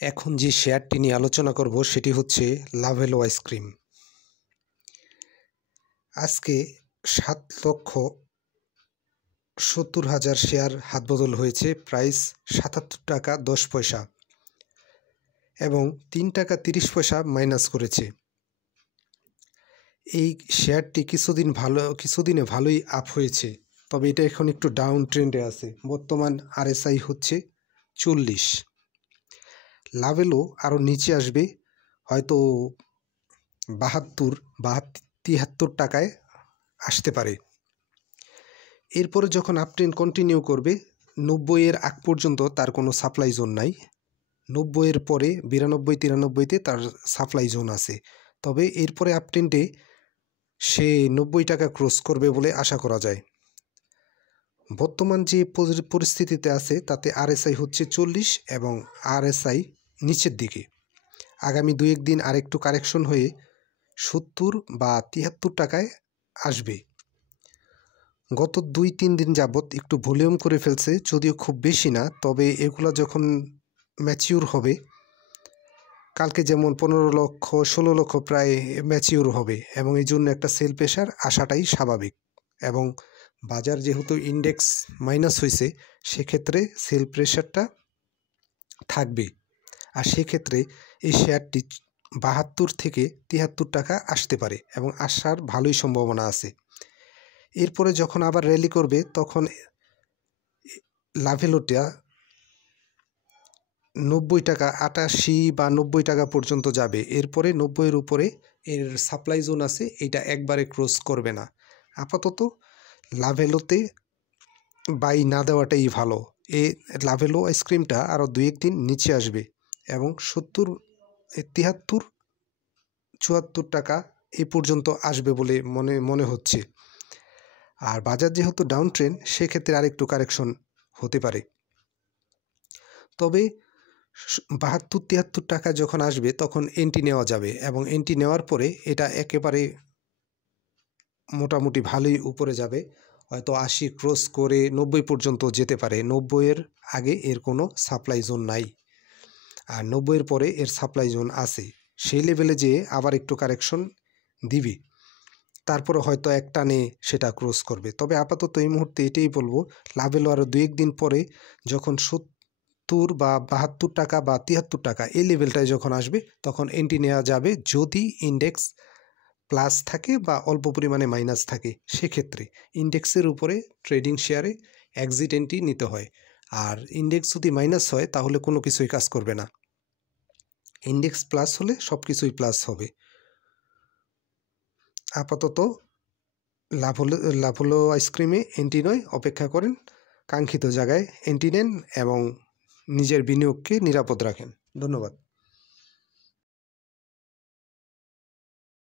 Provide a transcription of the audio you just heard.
এখন যে শেয়ারটি নিয়ে আলোচনা করব সেটি হচ্ছে লাভেলো আইসক্রিম। আজকে 7,70,000 শেয়ার হাতবদল হয়েছে, প্রাইস 77 টাকা 10 পয়সা এবং 3 টাকা 30 পয়সা মাইনাস করেছে। এই শেয়ারটি কিছুদিনে ভালোই আপ হয়েছে, তবে এটা এখন একটু ডাউন ট্রেন্ডে আছে। বর্তমান RSI হচ্ছে 40। লাভেলো আরও নিচে আসবে, হয়তো 72 বা 73 টাকায় আসতে পারে। এরপরে যখন আপট্রেন্ড কন্টিনিউ করবে, 90-এর আগ পর্যন্ত তার কোনো সাপ্লাই জোন নাই। 90-এর পরে 92-93-তে তার সাপ্লাই জোন আছে, তবে এরপরে আপট্রেন্ডে সে 90 টাকা ক্রস করবে বলে আশা করা যায়। বর্তমান যে পরিস্থিতিতে আছে তাতে RSI হচ্ছে 40 এবং RSI নিচের দিকে। আগামী 2-1 দিন আরেকটু কারেকশন হয়ে 70 বা 73 টাকায় আসবে। গত 2-3 দিন যাবৎ একটু ভলিউম করে ফেলছে, যদিও খুব বেশি না, তবে এগুলা যখন ম্যাচিউর হবে, কালকে যেমন 15 লক্ষ 16 লক্ষ প্রায় ম্যাচিউর হবে, এবং এই জন্য একটা সেল প্রেশার আসাটাই স্বাভাবিক। এবং বাজার যেহেতু ইন্ডেক্স মাইনাস হয়েছে, সেক্ষেত্রে সেল প্রেশারটা থাকবে। আর সেক্ষেত্রে এই শেয়ারটি 72 থেকে 73 টাকা আসতে পারে এবং আসার ভালোই সম্ভাবনা আছে। এরপরে যখন আবার র্যালি করবে, তখন লাভেলোটা 90 টাকা 88 বা 90 টাকা পর্যন্ত যাবে। এরপরে 90-এর উপরে এর সাপ্লাই জোন আছে, এটা একবারে ক্রস করবে না। আপাতত লাভেলোতে বাই না দেওয়াটাই ভালো। এই লাভেলো আইসক্রিমটা আরও 2-1 দিন নিচে আসবে এবং 70, 73, 74 টাকা এই পর্যন্ত আসবে বলে মনে হচ্ছে। আর বাজার যেহেতু ডাউন ট্রেন্ড, সেক্ষেত্রে আরেকটু কারেকশন হতে পারে। তবে 72-73 টাকা যখন আসবে, তখন এন্ট্রি নেওয়া যাবে এবং এন্ট্রি নেওয়ার পরে এটা একেবারে মোটামুটি ভালোই উপরে যাবে, হয়তো 80 ক্রস করে 90 পর্যন্ত যেতে পারে। 90-এর আগে এর কোনো সাপ্লাই জোন নাই, আর 90-এর পরে এর সাপ্লাই জোন আছে। সেই লেভেলে যে আবার একটু কারেকশন দিবে, তারপরে হয়তো এক টানে সেটা ক্রস করবে। তবে আপাতত এই মুহূর্তে এটাই বলবো, লাভেলো আরও 2-1 দিন পরে যখন 70 বা 72 টাকা বা 73 টাকা এই লেভেলটায় যখন আসবে, তখন এন্ট্রি নেওয়া যাবে যদি ইন্ডেক্স প্লাস থাকে বা অল্প পরিমাণে মাইনাস থাকে। সেক্ষেত্রে ইন্ডেক্সের উপরে ট্রেডিং শেয়ারে এক্সিট এন্ট্রি নিতে হয়। আর ইন্ডেক্স যদি মাইনাস হয়, তাহলে কোনো কিছুই কাজ করবে না। ইন্ডেক্স প্লাস হলে সব কিছুই প্লাস হবে। আপাতত লাভেলো আইসক্রিমে এন্ট্রি নয়, অপেক্ষা করেন, কাঙ্ক্ষিত জায়গায় এন্ট্রি নেন এবং নিজের বিনিয়োগকে নিরাপদ রাখেন। ধন্যবাদ।